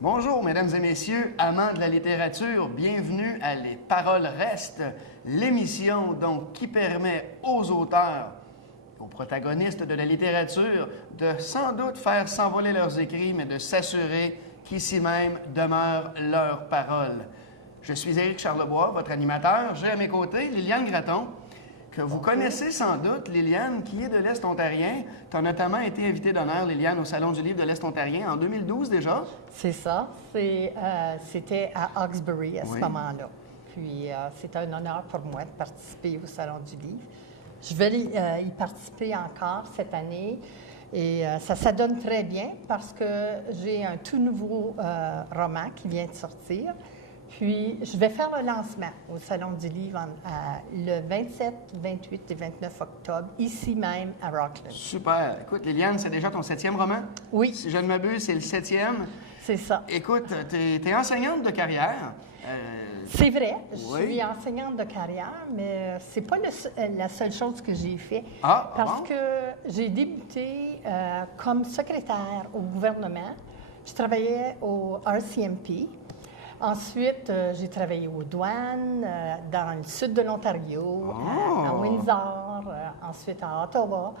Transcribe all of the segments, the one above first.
Bonjour, mesdames et messieurs, amants de la littérature, bienvenue à Les Paroles restent, l'émission donc qui permet aux auteurs, aux protagonistes de la littérature, de sans doute faire s'envoler leurs écrits, mais de s'assurer qu'ici même demeurent leurs paroles. Je suis Éric Charlebois, votre animateur. J'ai à mes côtés Liliane Gratton, que vous connaissez sans doute, Liliane, qui est de l'Est ontarien. Tu as notamment été invitée d'honneur, Liliane, au Salon du livre de l'Est ontarien en 2012 déjà. C'est ça. C'était à Hawkesbury à ce moment-là. Puis, c'était un honneur pour moi de participer au Salon du livre. Je vais y participer encore cette année. Et ça donne très bien parce que j'ai un tout nouveau roman qui vient de sortir. Puis, je vais faire le lancement au Salon du livre le 27, 28 et 29 octobre, ici même à Rockland. Super. Écoute, Liliane, c'est déjà ton 7e roman? Oui. Si je ne m'abuse, c'est le 7e. C'est ça. Écoute, tu es enseignante de carrière. C'est vrai, je suis enseignante de carrière, mais c'est pas la seule chose que j'ai fait. Parce que j'ai débuté comme secrétaire au gouvernement. Je travaillais au RCMP. Ensuite, j'ai travaillé aux douanes, dans le sud de l'Ontario, à Windsor, ensuite à Ottawa.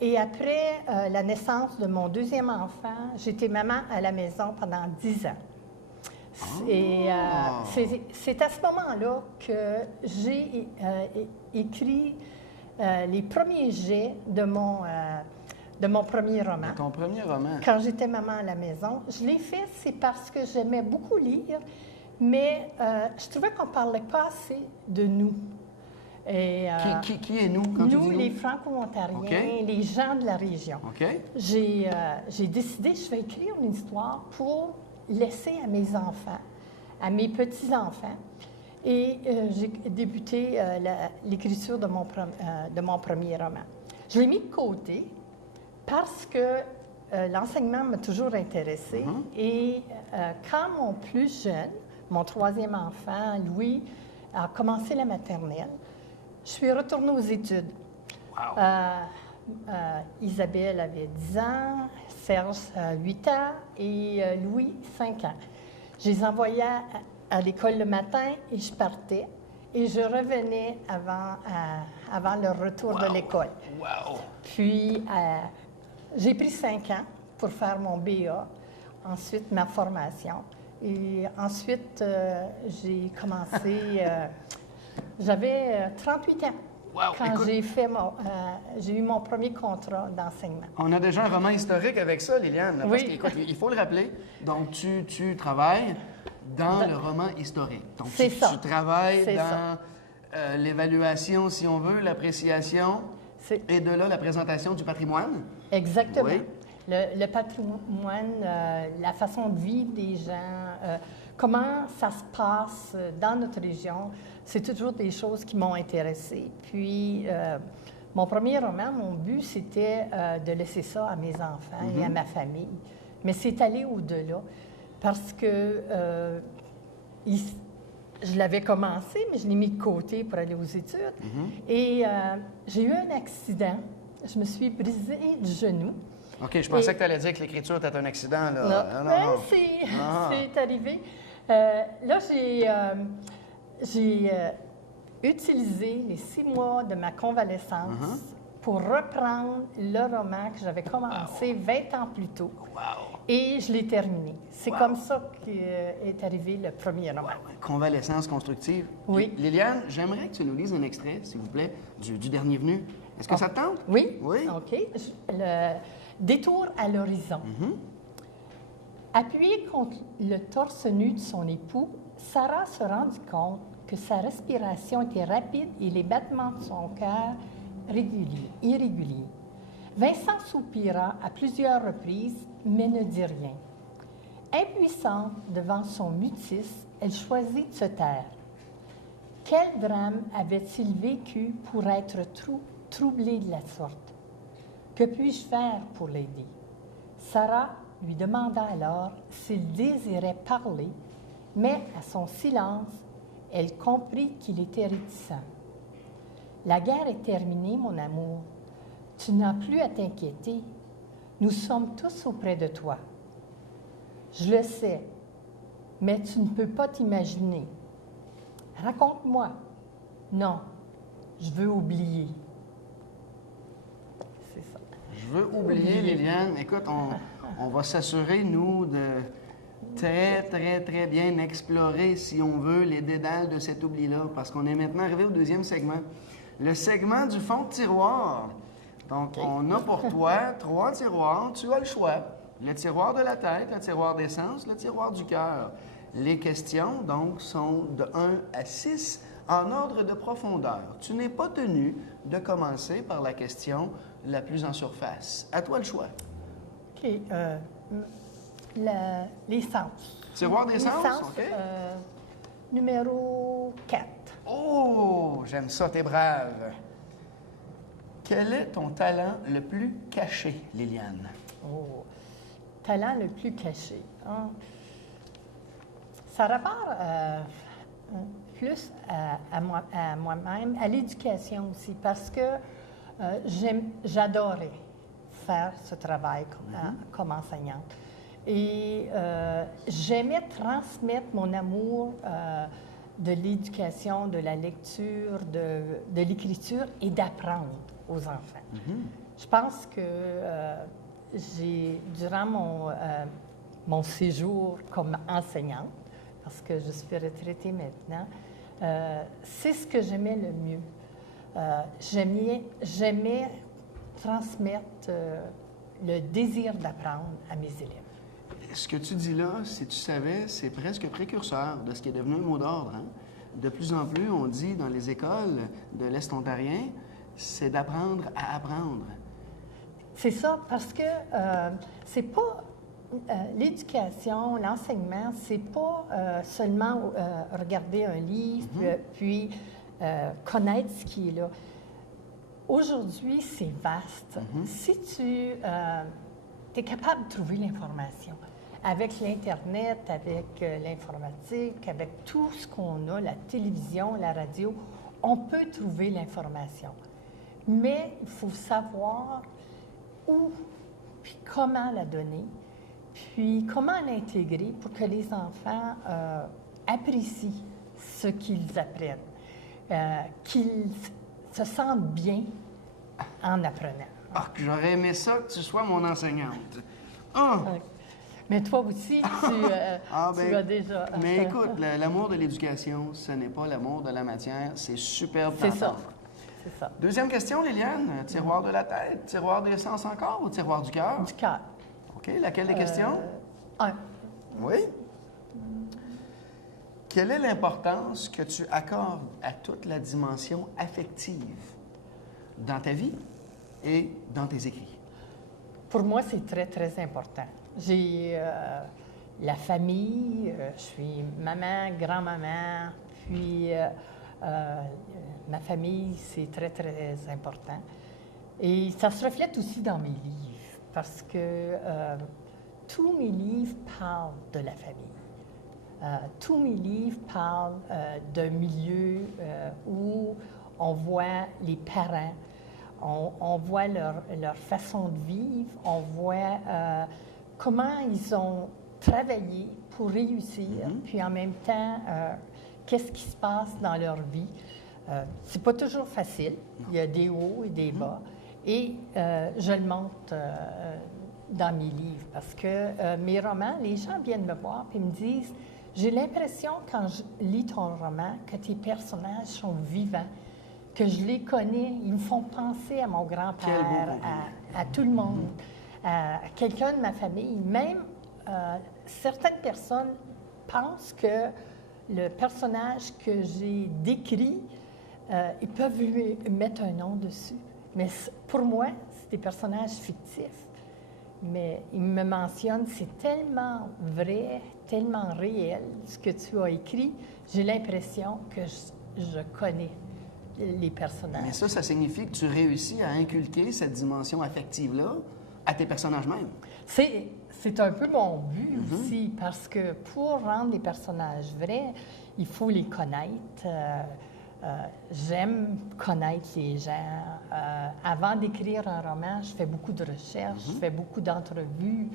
Et après la naissance de mon deuxième enfant, j'étais maman à la maison pendant 10 ans. Et c'est à ce moment-là que j'ai écrit les premiers jets de mon premier roman. De ton premier roman? Quand j'étais maman à la maison. Je l'ai fait, c'est parce que j'aimais beaucoup lire, mais je trouvais qu'on ne parlait pas assez de nous. Et, qui est nous, quand tu dis nous, les Franco-Ontariens, les gens de la région. J'ai décidé, je vais écrire une histoire pour laisser à mes enfants, à mes petits-enfants. Et j'ai débuté l'écriture de mon premier roman. Je l'ai mis de côté parce que l'enseignement m'a toujours intéressée. Et quand mon plus jeune, mon troisième enfant, Louis, a commencé la maternelle, je suis retournée aux études. Isabelle avait 10 ans, Serge 8 ans et Louis 5 ans. Je les envoyais à l'école le matin et je partais. Et je revenais avant le retour de l'école. Puis, j'ai pris 5 ans pour faire mon BA, ensuite ma formation. Et ensuite, j'ai commencé... j'avais 38 ans. Quand j'ai eu mon premier contrat d'enseignement. On a déjà un roman historique avec ça, Liliane. Parce qu'écoute, il faut le rappeler. Donc, tu travailles dans le roman historique. Donc, tu travailles dans l'évaluation, si on veut, l'appréciation et de là, la présentation du patrimoine. Exactement. Oui. Le patrimoine, la façon de vivre des gens, comment ça se passe dans notre région, c'est toujours des choses qui m'ont intéressée. Puis, mon premier roman, mon but, c'était de laisser ça à mes enfants et à ma famille. Mais c'est allé au-delà parce que je l'avais commencé, mais je l'ai mis de côté pour aller aux études. Et j'ai eu un accident. Je me suis brisé du genou. OK, je pensais que tu allais dire que l'écriture était un accident. Là. Non. C'est arrivé. Là, j'ai utilisé les 6 mois de ma convalescence pour reprendre le roman que j'avais commencé 20 ans plus tôt. Et je l'ai terminé. C'est comme ça qu'est arrivé le premier roman. Convalescence constructive. Oui. Liliane, j'aimerais que tu nous lises un extrait, s'il vous plaît, du dernier venu. Est-ce que ça te tente? Oui. OK. Le détour à l'horizon. Appuyée contre le torse nu de son époux, Sarah se rendit compte que sa respiration était rapide et les battements de son cœur irréguliers. Vincent soupira à plusieurs reprises, mais ne dit rien. Impuissante devant son mutisme, elle choisit de se taire. Quel drame avait-il vécu pour être troublé de la sorte? Que puis-je faire pour l'aider? Sarah lui demanda alors s'il désirait parler, mais à son silence, elle comprit qu'il était réticent. « La guerre est terminée, mon amour. Tu n'as plus à t'inquiéter. Nous sommes tous auprès de toi. Je le sais, mais tu ne peux pas t'imaginer. Raconte-moi. Non, je veux oublier. C'est ça. Je veux oublier, Liliane. Écoute, on va s'assurer, nous, de très, très, très bien explorer, si on veut, les dédales de cet oubli-là, parce qu'on est maintenant arrivé au deuxième segment. Le segment du fond de tiroir. Donc, on a pour toi 3 tiroirs. Tu as le choix. Le tiroir de la tête, le tiroir d'essence, le tiroir du cœur. Les questions, donc, sont de 1 à 6 en ordre de profondeur. Tu n'es pas tenu de commencer par la question la plus en surface. À toi le choix. OK. L'essence. Tiroir d'essence, OK. Numéro 4. Oh, j'aime ça, t'es brave. Quel est ton talent le plus caché, Liliane? Oh, talent le plus caché. Hein? Ça rapporte plus à moi-même, à l'éducation aussi, parce que j'adorais faire ce travail comme enseignante. Et j'aimais transmettre mon amour de l'éducation, de la lecture, de l'écriture et d'apprendre aux enfants. Je pense que durant mon séjour comme enseignante, parce que je suis retraitée maintenant, c'est ce que j'aimais le mieux. J'aimais transmettre le désir d'apprendre à mes élèves. Ce que tu dis là, si tu savais, c'est presque précurseur de ce qui est devenu un mot d'ordre. Hein? De plus en plus, on dit dans les écoles de l'Est ontarien, c'est d'apprendre à apprendre. C'est ça, parce que c'est pas... l'éducation, l'enseignement, c'est pas seulement regarder un livre, puis connaître ce qui est là. Aujourd'hui, c'est vaste. Si tu es capable de trouver l'information, avec l'Internet, avec l'informatique, avec tout ce qu'on a, la télévision, la radio, on peut trouver l'information. Mais il faut savoir où, puis comment la donner, puis comment l'intégrer pour que les enfants apprécient ce qu'ils apprennent, qu'ils se sentent bien en apprenant. Ah, j'aurais aimé ça que tu sois mon enseignante. Mais toi aussi, tu as déjà... Mais écoute, l'amour de l'éducation, ce n'est pas l'amour de la matière, c'est superbe. C'est ça. C'est ça. Deuxième question, Liliane. Tiroir de la tête, tiroir d'essence encore ou tiroir du cœur? Du cœur. OK. Laquelle des questions? 1. Oui. Quelle est l'importance que tu accordes à toute la dimension affective dans ta vie et dans tes écrits? Pour moi, c'est très, très important. J'ai la famille, je suis maman, grand-maman, puis ma famille, c'est très, très important. Et ça se reflète aussi dans mes livres, parce que tous mes livres parlent de la famille. Tous mes livres parlent d'un milieu où on voit les parents, on voit leur façon de vivre, on voit comment ils ont travaillé pour réussir, puis en même temps, qu'est-ce qui se passe dans leur vie. C'est pas toujours facile, il y a des hauts et des bas, et je le montre dans mes livres, parce que mes romans, les gens viennent me voir et me disent « J'ai l'impression, quand je lis ton roman, que tes personnages sont vivants, que je les connais, ils me font penser à mon grand-père, à tout le monde, à quelqu'un de ma famille. Même certaines personnes pensent que le personnage que j'ai décrit, ils peuvent lui mettre un nom dessus. Mais pour moi, c'est des personnages fictifs. Mais ils me mentionnent, c'est tellement vrai, tellement réel, ce que tu as écrit. J'ai l'impression que je connais les personnages. Mais ça signifie que tu réussis à inculquer cette dimension affective-là à tes personnages même. C'est un peu mon but aussi, parce que pour rendre les personnages vrais, il faut les connaître. J'aime connaître les gens. Avant d'écrire un roman, je fais beaucoup de recherches, je fais beaucoup d'entrevues.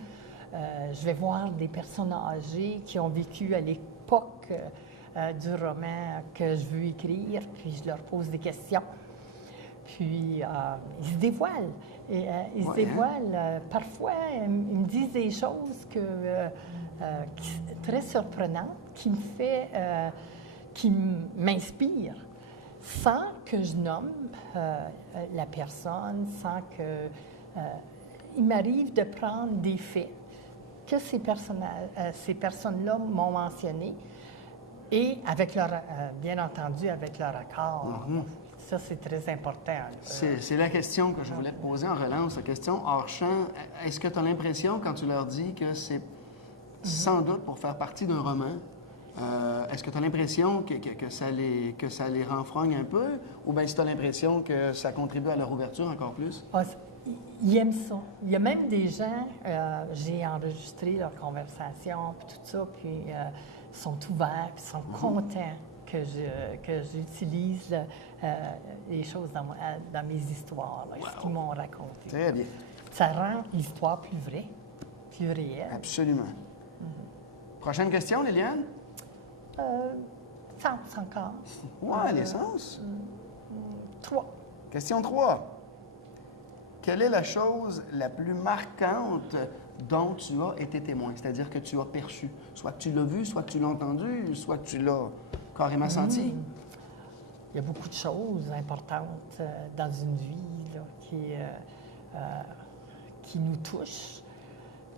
je vais voir des personnes âgées qui ont vécu à l'époque du roman que je veux écrire, puis je leur pose des questions. Puis ils se dévoilent. Ils se dévoilent. Parfois, ils me disent des choses très surprenantes qui m'inspirent, sans que je nomme la personne, sans que... il m'arrive de prendre des faits que ces personnes-là m'ont mentionnés et avec bien entendu, avec leur accord. Mm-hmm. Ça, c'est très important. C'est la question que je voulais te poser en relance, la question hors champ. Est-ce que tu as l'impression, quand tu leur dis que c'est sans doute pour faire partie d'un roman, est-ce que tu as l'impression que ça les renfrogne un peu, ou bien si tu as l'impression que ça contribue à leur ouverture encore plus? Ils aiment ça. Il y a même des gens, j'ai enregistré leur conversation, puis tout ça, puis ils sont ouverts, puis ils sont contents que j'utilise les choses dans mes histoires, ce qu'ils m'ont raconté. Très bien. Ça rend l'histoire plus vraie, plus réelle. Absolument. Prochaine question, Liliane? Sens encore. Ouais, l'essence. 3. Question 3. Quelle est la chose la plus marquante dont tu as été témoin? C'est-à-dire que tu as perçu. Soit que tu l'as vu, soit que tu l'as entendu, soit que tu l'as carrément senti. Il y a beaucoup de choses importantes dans une vie là, qui nous touchent.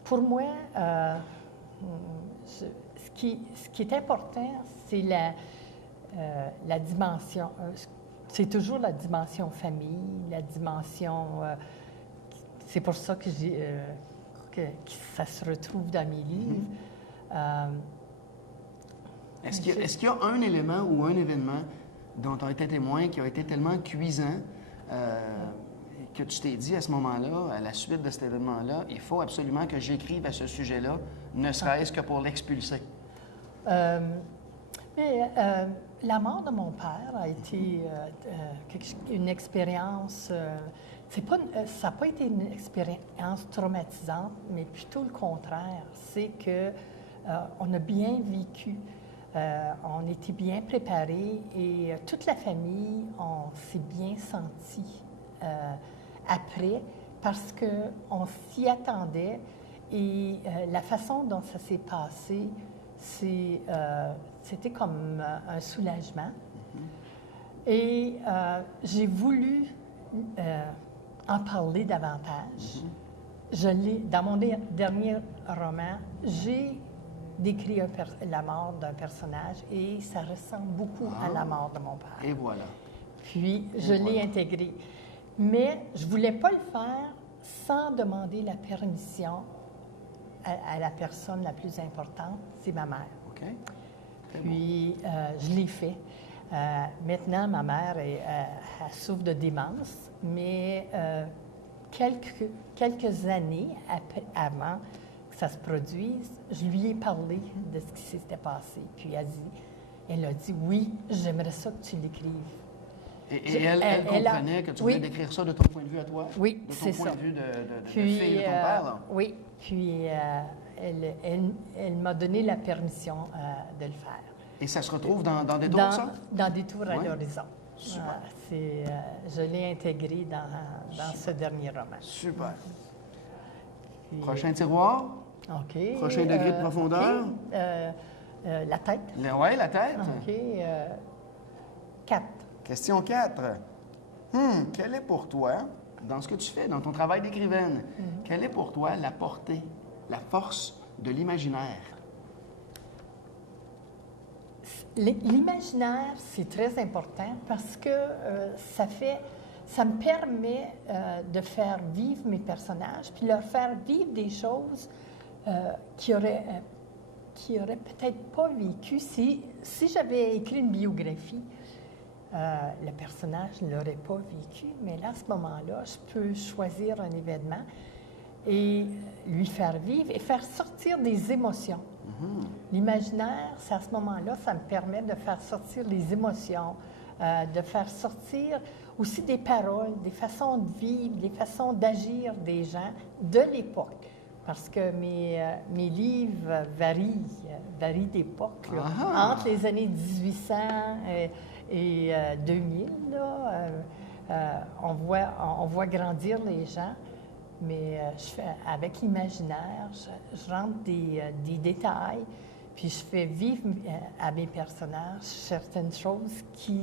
Pour moi, ce qui est important, c'est la dimension. C'est toujours la dimension famille, la dimension... c'est pour ça que ça se retrouve dans mes livres. Est-ce qu'il y a un élément ou un événement dont tu as été témoin qui a été tellement cuisant que tu t'es dit à ce moment-là, à la suite de cet événement-là, il faut absolument que j'écrive à ce sujet-là, ne serait-ce que pour l'expulser? La mort de mon père a été une expérience... ça n'a pas été une expérience traumatisante, mais plutôt le contraire. C'est qu'on a bien vécu, on était bien préparés et toute la famille, on s'est bien senti après parce qu'on s'y attendait et la façon dont ça s'est passé, c'était comme un soulagement. Et j'ai voulu en parler davantage. Dans mon dernier roman, j'ai décrit la mort d'un personnage et ça ressemble beaucoup à la mort de mon père. Et voilà. Puis, je l'ai intégré. Mais je ne voulais pas le faire sans demander la permission à la personne la plus importante, c'est ma mère. OK. Puis, je l'ai fait. Maintenant, ma mère, elle souffre de démence, mais quelques années avant que ça se produise, je lui ai parlé de ce qui s'était passé. Puis, elle a dit, oui, j'aimerais ça que tu l'écrives. Et elle comprenait que tu voulais décrire ça de ton point de vue à toi? Oui, c'est ça. De ton point de vue de fille de ton père? Là. Oui, puis elle m'a donné la permission de le faire. Et ça se retrouve dans Détour, ça? Dans Détour à l'horizon. Super. Je l'ai intégré dans ce dernier roman. Super. Puis, prochain tiroir? OK. Prochain degré de profondeur? OK. La tête. Oui, la tête. OK. 4. Question 4. Quelle est pour toi, dans ce que tu fais, dans ton travail d'écrivaine, quelle est pour toi la portée, la force de l'imaginaire? L'imaginaire, c'est très important parce que ça me permet de faire vivre mes personnages, puis leur faire vivre des choses qui auraient peut-être pas vécu si j'avais écrit une biographie. Le personnage ne l'aurait pas vécu, mais là, à ce moment-là, je peux choisir un événement et lui faire vivre et faire sortir des émotions. L'imaginaire, c'est à ce moment-là, ça me permet de faire sortir les émotions, de faire sortir aussi des paroles, des façons de vivre, des façons d'agir des gens de l'époque. parce que mes livres varient d'époque. Entre les années 1800 et 2000, là, on voit grandir les gens, mais avec l'imaginaire, je rentre des détails, puis je fais vivre à mes personnages certaines choses que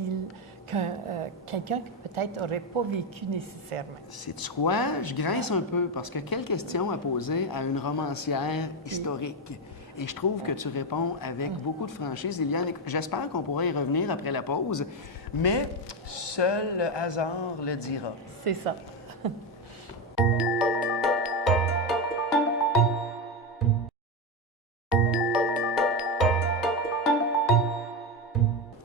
quelqu'un peut-être n'aurait pas vécu nécessairement. Sais-tu quoi? Je grince un peu parce que quelle question à poser à une romancière historique? Et je trouve que tu réponds avec beaucoup de franchise, Liliane. J'espère qu'on pourra y revenir après la pause, mais seul le hasard le dira. C'est ça.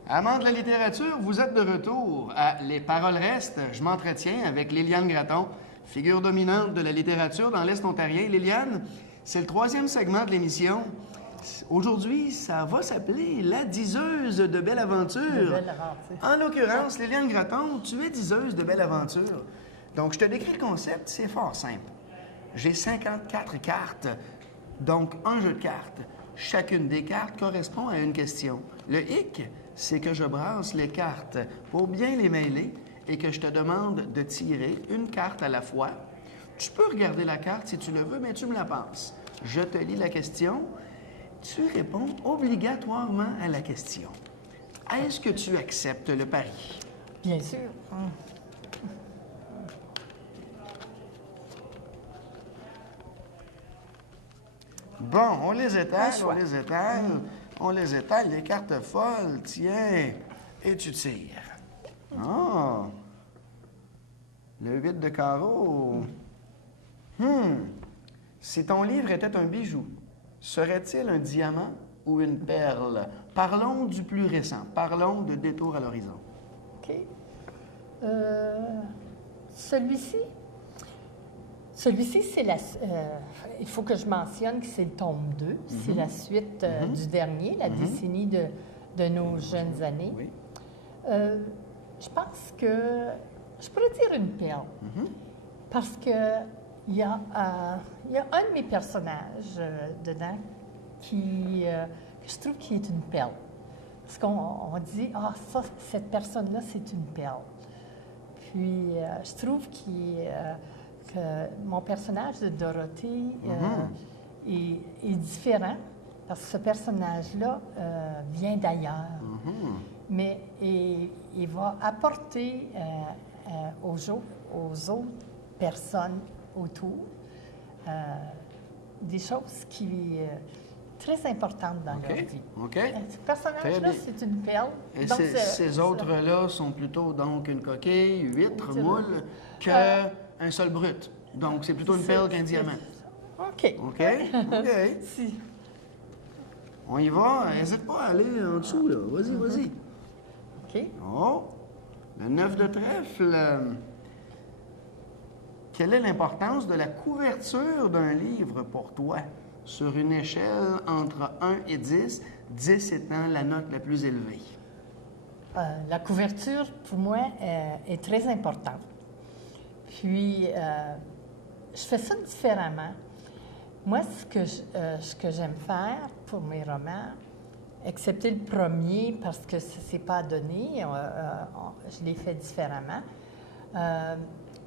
Amants de la littérature, vous êtes de retour à Les Paroles restent. Je m'entretiens avec Liliane Gratton, figure dominante de la littérature dans l'Est ontarien. Liliane, c'est le 3e segment de l'émission. Aujourd'hui, ça va s'appeler La diseuse de Belle Aventure. De Belle Aventure. En l'occurrence, Liliane Gratton, tu es diseuse de Belle Aventure. Donc, je te décris le concept, c'est fort simple. J'ai 54 cartes, donc un jeu de cartes. Chacune des cartes correspond à une question. Le hic, c'est que je brasse les cartes pour bien les mêler et que je te demande de tirer une carte à la fois. Tu peux regarder la carte si tu le veux, mais tu me la passes. Je te lis la question. Tu réponds obligatoirement à la question. Est-ce que tu acceptes le pari? Bien sûr. Bon, on les étale, on les étale, les cartes folles, tiens, et tu tires. Oh! Le 8 de carreau. Si ton livre était un bijou, serait-il un diamant ou une perle? Parlons du plus récent. Parlons de Détour à l'horizon. OK. Celui-ci, c'est il faut que je mentionne que c'est le tome 2. C'est la suite du dernier, la décennie de nos jeunes années. Oui. Je pense que je pourrais dire une perle. Parce que il y a un de mes personnages dedans que je trouve qui est une perle. Parce qu'on dit, ça, cette personne-là, c'est une perle. Puis, je trouve que mon personnage de Dorothée est différent, parce que ce personnage-là vient d'ailleurs. Mais il va apporter aux autres personnes autour des choses qui très importantes dans leur vie. OK. Ce personnage-là, c'est une perle. Et donc, ces autres-là sont plutôt donc une coquille, huître, moule, qu'un sol brut. Donc, c'est plutôt une perle qu'un diamant. OK. OK? OK. Si. On y va. N'hésite pas à aller en dessous, là. Vas-y, vas-y. OK. Oh! Le 9 de trèfle. Quelle est l'importance de la couverture d'un livre pour toi? Sur une échelle entre 1 et 10, 10 étant la note la plus élevée. La couverture, pour moi, est très importante. Puis, je fais ça différemment. Moi, ce que j'aime faire pour mes romans, excepté le premier, parce que ce n'est pas donné, je l'ai fait différemment,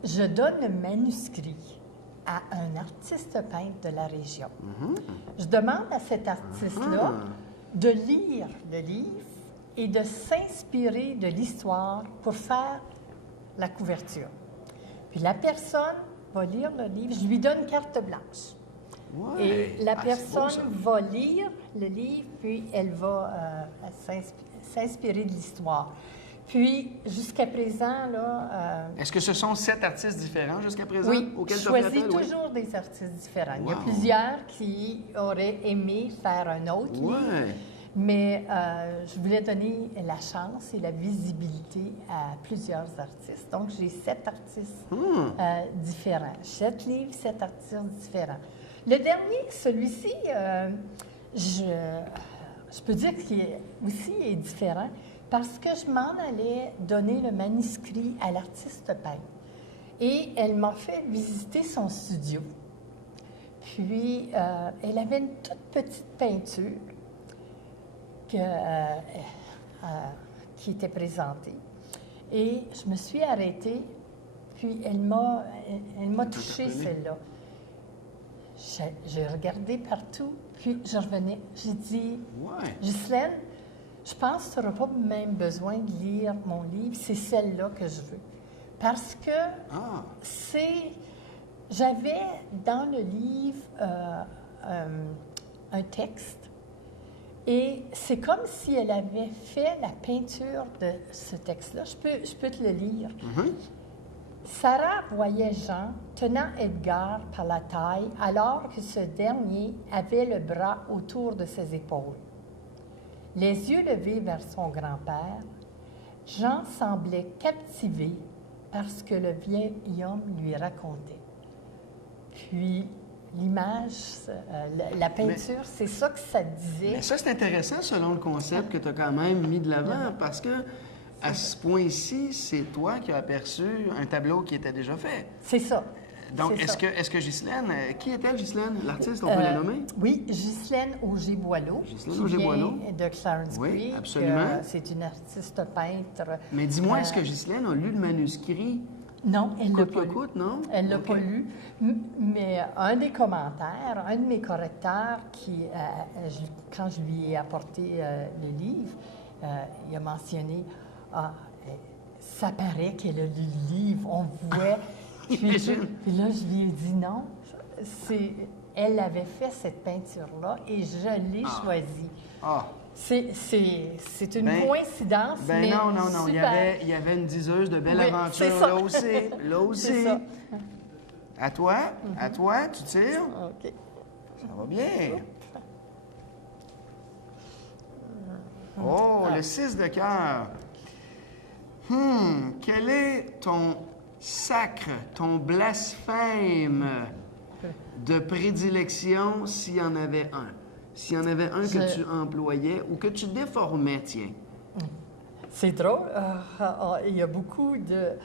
je donne le manuscrit à un artiste peintre de la région. Je demande à cet artiste-là de lire le livre et de s'inspirer de l'histoire pour faire la couverture. Puis la personne va lire le livre, je lui donne carte blanche. Ouais. Et la personne beau, va lire le livre, puis elle va s'inspirer de l'histoire. Puis, jusqu'à présent, là... Est-ce que ce sont 7 artistes différents jusqu'à présent? Oui, auxquels je tu as fait choisis appel? toujours des artistes différents. Wow. Il y a plusieurs qui auraient aimé faire un autre livre, mais je voulais donner la chance et la visibilité à plusieurs artistes. Donc, j'ai 7 artistes différents. 7 livres, 7 artistes différents. Le dernier, celui-ci, je peux dire qu'il aussi est différent parce que je m'en allais donner le manuscrit à l'artiste peintre. Et elle m'a fait visiter son studio. Puis, elle avait une toute petite peinture qui était présentée. Et je me suis arrêtée, puis elle m'a touchée, celle-là. J'ai regardé partout, puis je revenais. J'ai dit, Ghislaine, je pense que tu n'auras pas même besoin de lire mon livre, c'est celle-là que je veux. Parce que j'avais dans le livre un texte, et c'est comme si elle avait fait la peinture de ce texte-là. Je peux te le lire. Sarah voyait Jean tenant Edgar par la taille alors que ce dernier avait le bras autour de ses épaules. Les yeux levés vers son grand-père, Jean semblait captivé par ce que le vieil homme lui racontait. Puis, l'image, la peinture, c'est ça que ça disait. Mais ça, c'est intéressant selon le concept que tu as quand même mis de l'avant, parce que à ce point-ci, c'est toi qui as aperçu un tableau qui était déjà fait. C'est ça. Donc, est-ce que Ghislaine, qui est-elle, Ghislaine, l'artiste, on peut la nommer? Oui, Ghislaine Auger-Boileau. Ghislaine Auger-Boileau. De Clarence Creek. Oui, absolument. C'est une artiste peintre. Mais dis-moi, est-ce que Ghislaine a lu le manuscrit? Non, elle ne l'a pas lu. Non? Elle ne l'a pas lu. Mais un des commentaires, un de mes correcteurs, quand je lui ai apporté le livre, il a mentionné ça paraît qu'elle a lu le livre, on voit. Puis là, je lui ai dit non. Elle avait fait cette peinture-là et je l'ai choisie. C'est une coïncidence, mais non. super. Il y avait une diseuse de belle aventure là aussi. Là aussi. C'est ça. À toi, tu tires. OK. Ça va bien. Oh, le 6 de cœur. Quel est ton sacre, ton blasphème de prédilection s'il y en avait un? S'il y en avait un que tu employais ou que tu déformais, tiens. C'est drôle. Il y a beaucoup de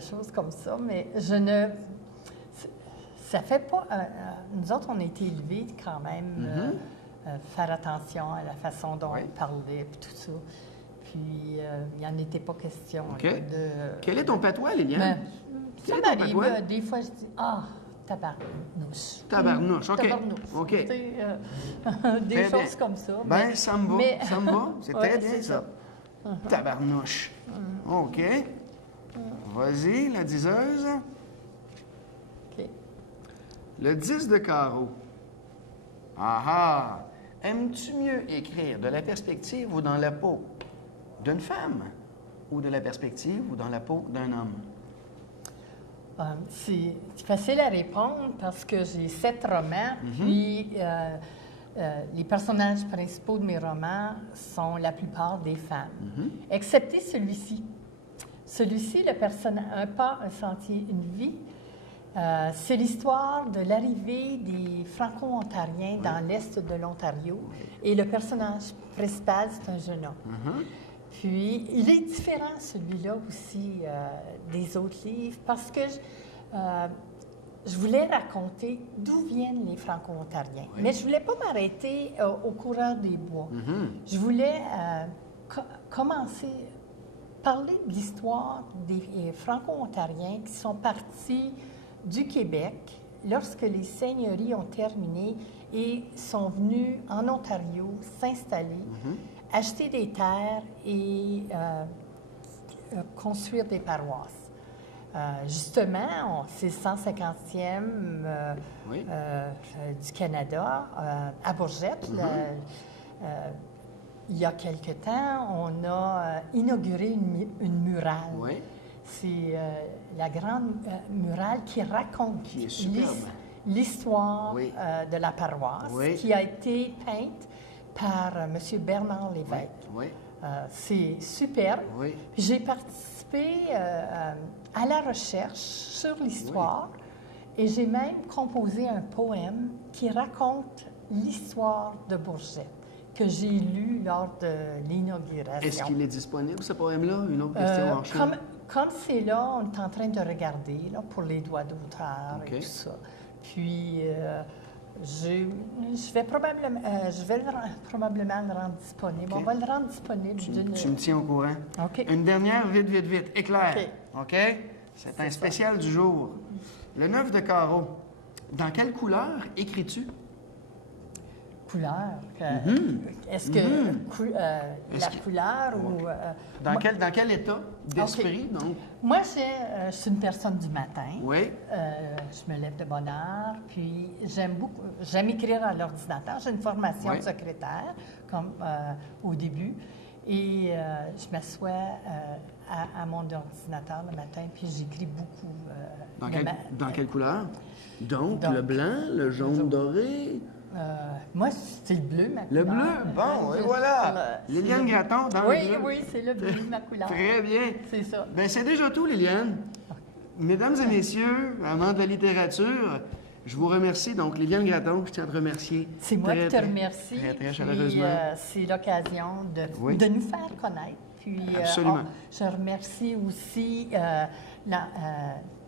choses comme ça, mais je ne... Ça fait pas... nous autres, on a été élevés quand même faire attention à la façon dont on parlait, puis tout ça. Puis, il n'y en était pas question. De... Quel est ton patois, Liliane? Ça m'arrive. Des fois, je dis « Ah, tabarnouche. » Tabarnouche, OK. Tabarnouche. OK. Des choses comme ça. Ben, ça me va. C'est très bien, ça. Tabarnouche. OK. Vas-y, la diseuse. OK. Le 10 de carreau. Ah! Aimes-tu mieux écrire de la perspective ou dans la peau d'une femme ou de la perspective ou dans la peau d'un homme? C'est facile à répondre parce que j'ai 7 romans, puis les personnages principaux de mes romans sont la plupart des femmes, excepté celui-ci. Celui-ci, un pas, un sentier, une vie. C'est l'histoire de l'arrivée des Franco-Ontariens dans l'est de l'Ontario. Et le personnage principal, c'est un jeune homme. Puis, il est différent, celui-là aussi, des autres livres, parce que je voulais raconter d'où viennent les Franco-Ontariens. Mais je ne voulais pas m'arrêter au coureur des bois. Je voulais commencer, parler de l'histoire des Franco-Ontariens qui sont partis du Québec lorsque les seigneuries ont terminé et sont venus en Ontario s'installer, acheter des terres et construire des paroisses. Justement, c'est le 150e du Canada, à Bourgette. Il y a quelque temps, on a inauguré une murale. C'est la grande murale qui raconte l'histoire de la paroisse, qui a été peinte par M. Bernard Lévesque. C'est superbe. J'ai participé à la recherche sur l'histoire et j'ai même composé un poème qui raconte l'histoire de Bourgette que j'ai lu lors de l'inauguration. Est-ce qu'il est disponible, ce poème-là? Une autre question en chaîne. Comme c'est là, on est en train de regarder là, pour les droits d'auteur et tout ça. Puis, je vais probablement le rendre disponible. Okay. On va le rendre disponible Tu me tiens au courant. OK. Une dernière, vite. Éclair. OK. C'est un spécial du jour. Le 9 de carreau. Dans quelle couleur écris-tu? Couleur. Est-ce que la couleur ou... Dans quel état d'esprit, OK. donc? Moi, je suis une personne du matin. Oui. Je me lève de bonne heure, puis j'aime écrire à l'ordinateur. J'ai une formation de secrétaire, comme au début, et je m'assois à mon ordinateur le matin, puis j'écris beaucoup. Dans quelle couleur? Donc, le blanc, le jaune doré... moi, c'est le bleu, ma couleur. Le bleu, bon, et voilà. Liliane Gratton dans le bleu. Oui, c'est le bleu, ma couleur. Très bien. C'est ça. Bien, c'est déjà tout, Liliane. Mesdames et messieurs, amants de la littérature, je vous remercie. Donc, Liliane Gratton, je tiens à te remercier. C'est moi qui te remercie. Très chaleureusement. C'est l'occasion de nous faire connaître. Puis, absolument. Je remercie aussi la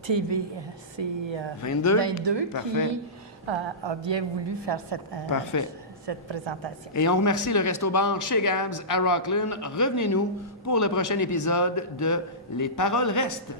TV, c'est 22 qui a bien voulu faire cette présentation. Et on remercie le Resto-Bar chez Gabs à Rockland. Revenez-nous pour le prochain épisode de Les Paroles restent.